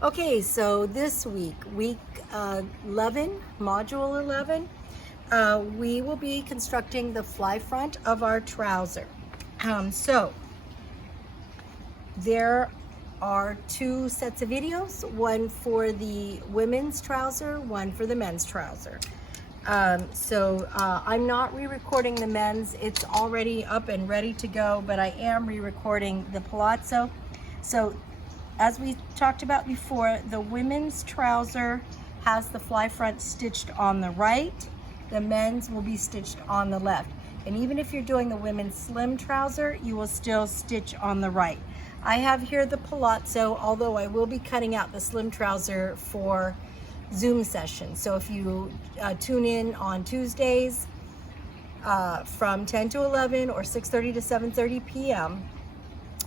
Okay, so this week 11, module 11, we will be constructing the fly front of our trouser. So there are two sets of videos, one for the women's trouser, one for the men's trouser. I'm not re-recording the men's. It's already up and ready to go, but I am re-recording the palazzo. So as we talked about before, the women's trouser has the fly front stitched on the right. The men's will be stitched on the left. And even if you're doing the women's slim trouser, you will still stitch on the right. I have here the palazzo, although I will be cutting out the slim trouser for Zoom session. So if you tune in on Tuesdays from 10 to 11 or 6:30 to 7:30 p.m.,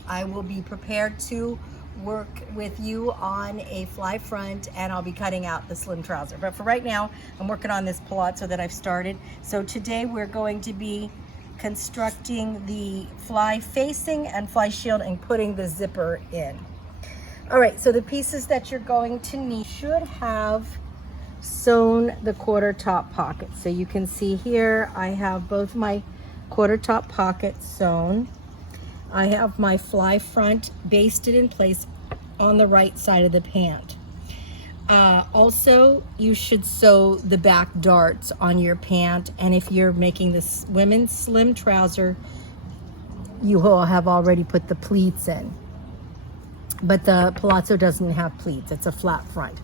I will be prepared to work with you on a fly front, and I'll be cutting out the slim trouser. But for right now, I'm working on this palazzo that I've started. So today we're going to be constructing the fly facing and fly shield and putting the zipper in. All right, so the pieces that you're going to need should have sewn the quarter top pockets. So you can see here, I have both my quarter top pockets sewn. I have my fly front basted in place on the right side of the pant. Also, you should sew the back darts on your pant, and if you're making this women's slim trouser, you will have already put the pleats in. But the palazzo doesn't have pleats, it's a flat front.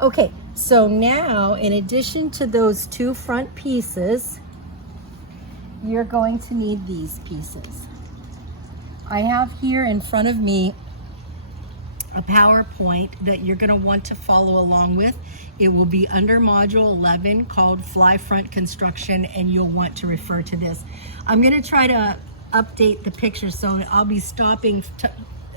Okay, so now in addition to those two front pieces, you're going to need these pieces. I have here in front of me a PowerPoint that you're going to want to follow along with. It will be under module 11 called Fly Front Construction, and you'll want to refer to this. I'm going to try to update the picture, so I'll be stopping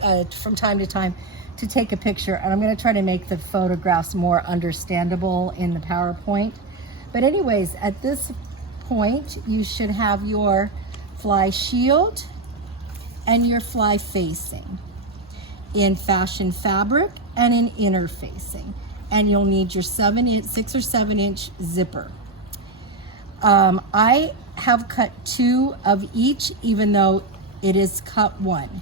from time to time to take a picture, and I'm going to try to make the photographs more understandable in the PowerPoint. But anyways, at this point, you should have your fly shield and your fly facing in fashion fabric and in interfacing, and you'll need your 6 or 7 inch zipper. I have cut 2 of each, even though it is cut 1.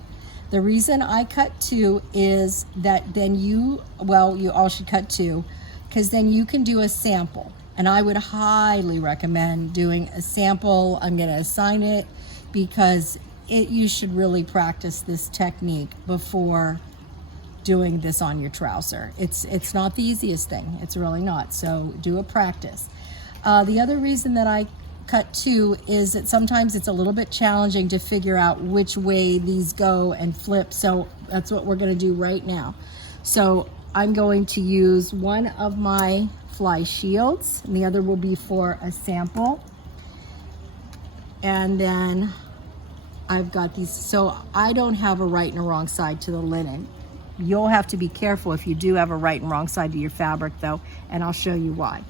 The reason I cut 2 is that then you all should cut 2, because then you can do a sample, and I would highly recommend doing a sample. I'm going to assign it because you should really practice this technique before doing this on your trouser. It's not the easiest thing. It's really not. So do a practice. The other reason that I cut 2 is that sometimes it's a little bit challenging to figure out which way these go and flip. So that's what we're going to do right now. So I'm going to use one of my fly shields, and the other will be for a sample. And then I've got these, so I don't have a right and a wrong side to the linen. You'll have to be careful if you do have a right and wrong side to your fabric though, and I'll show you why.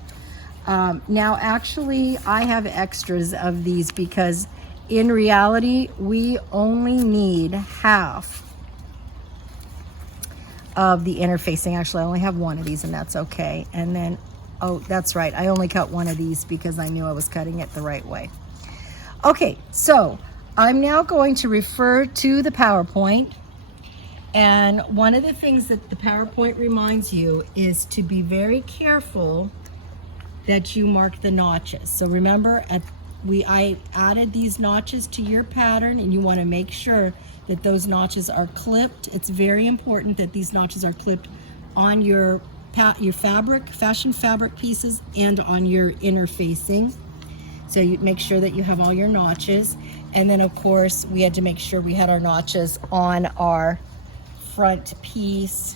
Now actually I have extras of these because in reality we only need half of the interfacing. Actually I only have one of these, and that's okay. And then, oh that's right, I only cut one of these because I knew I was cutting it the right way. Okay, so I'm now going to refer to the PowerPoint, and one of the things that the PowerPoint reminds you is to be very careful that you mark the notches. So remember, I added these notches to your pattern, and you want to make sure that those notches are clipped. It's very important that these notches are clipped on your fabric, fashion fabric pieces, and on your interfacing. So you make sure that you have all your notches. And then of course we had to make sure we had our notches on our front piece,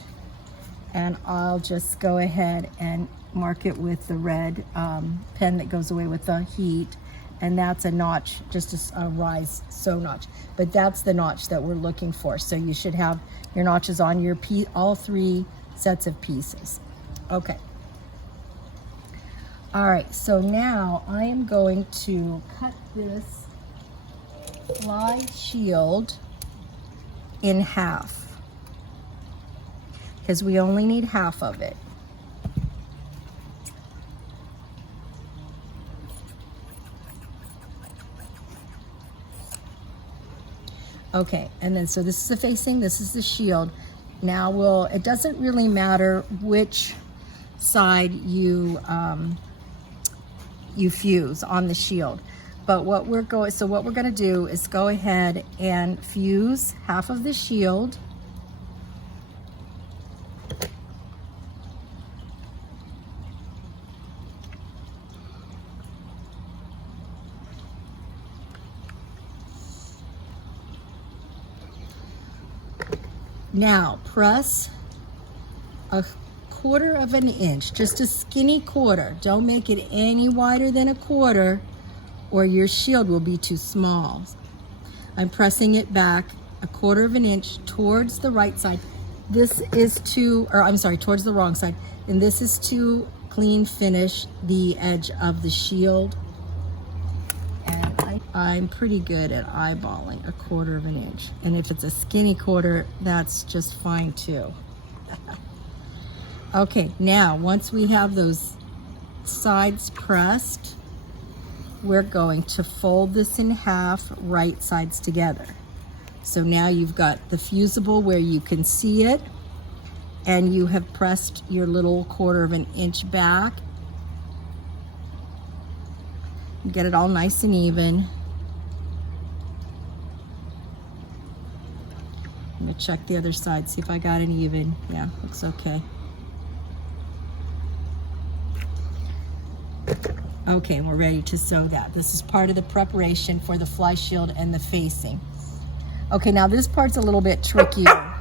and I'll just go ahead and mark it with the red pen that goes away with the heat, and that's a notch, just a rise sew notch, but that's the notch that we're looking for. So you should have your notches on your all 3 sets of pieces. Okay. All right, so now I am going to cut this fly shield in half. because we only need half of it. Okay, and then so this is the facing, this is the shield. Now it doesn't really matter which side you fuse on the shield, but what we're going to do is go ahead and fuse half of the shield. Now press a 1/4 of an inch, just a skinny 1/4. Don't make it any wider than a 1/4 or your shield will be too small. I'm pressing it back a 1/4 of an inch towards the right side. This is towards the wrong side. And this is to clean finish the edge of the shield. And I'm pretty good at eyeballing a 1/4 of an inch. And if it's a skinny 1/4, that's just fine too. Okay, now once we have those sides pressed, we're going to fold this in half, right sides together. So now you've got the fusible where you can see it, and you have pressed your little 1/4 of an inch back. Get it all nice and even. I'm gonna check the other side, see if I got it even. Yeah, looks okay. Okay, and we're ready to sew that. This is part of the preparation for the fly shield and the facing. Okay, now this part's a little bit trickier.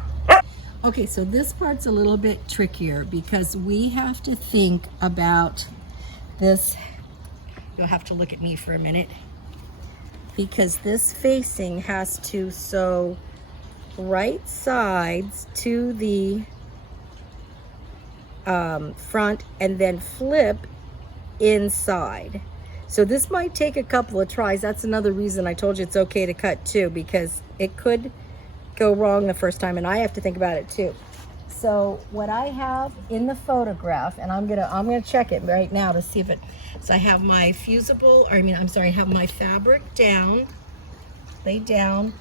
Okay, so this part's a little bit trickier because we have to think about this. You'll have to look at me for a minute, because this facing has to sew right sides to the front and then flip inside. So this might take a couple of tries. That's another reason I told you it's okay to cut too, because it could go wrong the first time and I have to think about it too. So what I have in the photograph, and I'm gonna check it right now to see if it, so I have my fusible, I have my fabric down, laid down.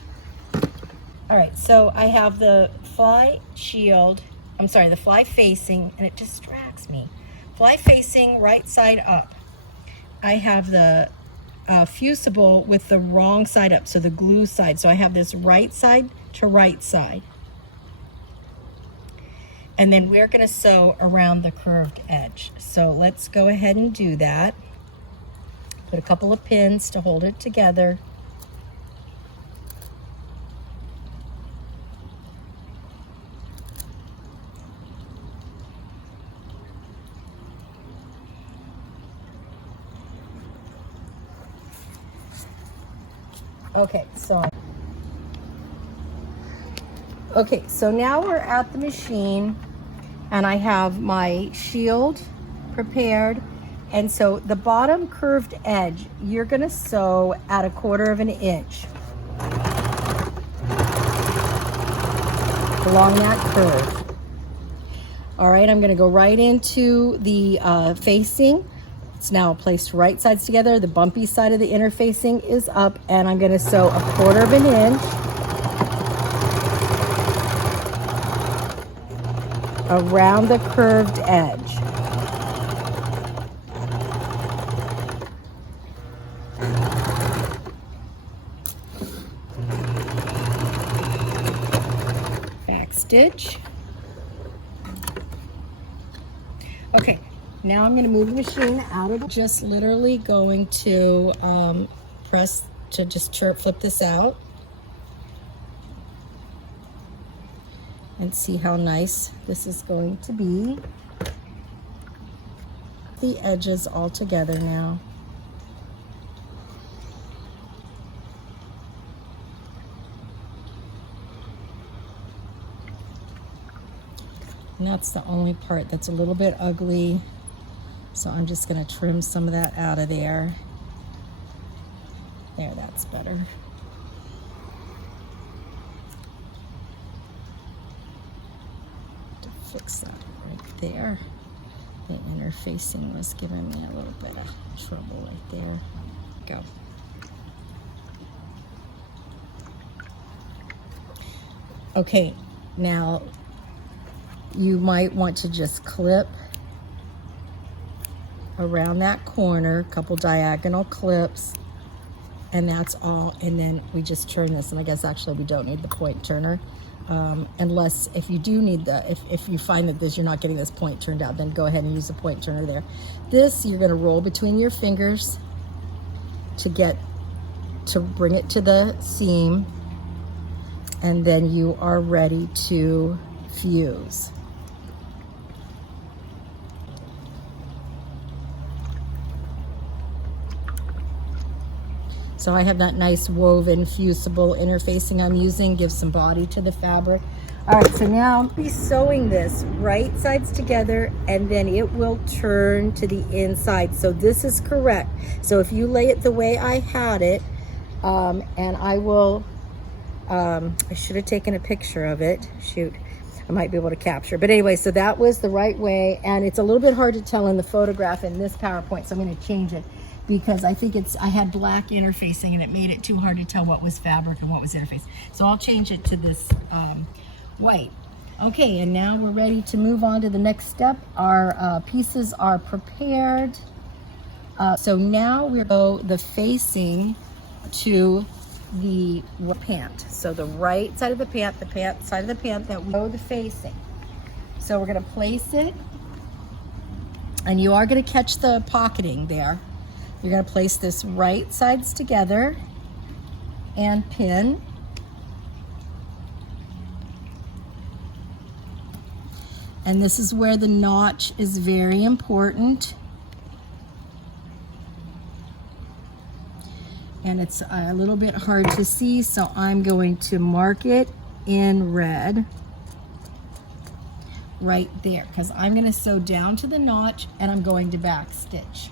All right, so I have the fly shield, the fly facing, and it distracts me. Fly facing right side up. I have the fusible with the wrong side up, so the glue side. So I have this right side to right side. And then we're gonna sew around the curved edge. So let's go ahead and do that. Put a couple of pins to hold it together. Okay, so now we're at the machine and I have my shield prepared. And so the bottom curved edge, you're gonna sew at a 1/4 of an inch along that curve. All right, I'm gonna go right into the facing. It's now placed right sides together. The bumpy side of the inner facing is up, and I'm gonna sew a 1/4 of an inch around the curved edge. Back stitch. Okay, now I'm going to move the machine out of it. Just literally going to press to just flip this out and see how nice this is going to be. The edges all together now. And that's the only part that's a little bit ugly. So I'm just gonna trim some of that out of there. There, that's better. To fix that right there. The interfacing was giving me a little bit of trouble right there. Go. Okay, now you might want to just clip around that corner, a couple diagonal clips, and that's all. And then we just turn this, and I guess actually we don't need the point turner. Unless if you do need if you find that you're not getting this point turned out, then go ahead and use the point turner there. This you're going to roll between your fingers to bring it to the seam, and then you are ready to fuse. So I have that nice woven fusible interfacing I'm using, gives some body to the fabric. All right, so now I'll be sewing this right sides together, and then it will turn to the inside. So this is correct. So if you lay it the way I had it, and I will, I should have taken a picture of it. Shoot, I might be able to capture. But anyway, so that was the right way, and it's a little bit hard to tell in the photograph in this PowerPoint, so I'm going to change it, because I think I had black interfacing and it made it too hard to tell what was fabric and what was interface. So I'll change it to this white. Okay, and now we're ready to move on to the next step. Our pieces are prepared. So now we'll go the facing to the pant. So the right side of the pant, side of the pant that we go the facing. So we're gonna place it, and you are gonna catch the pocketing there. You're going to place this right sides together and pin. And this is where the notch is very important. And it's a little bit hard to see, so I'm going to mark it in red right there, because I'm going to sew down to the notch and I'm going to back stitch.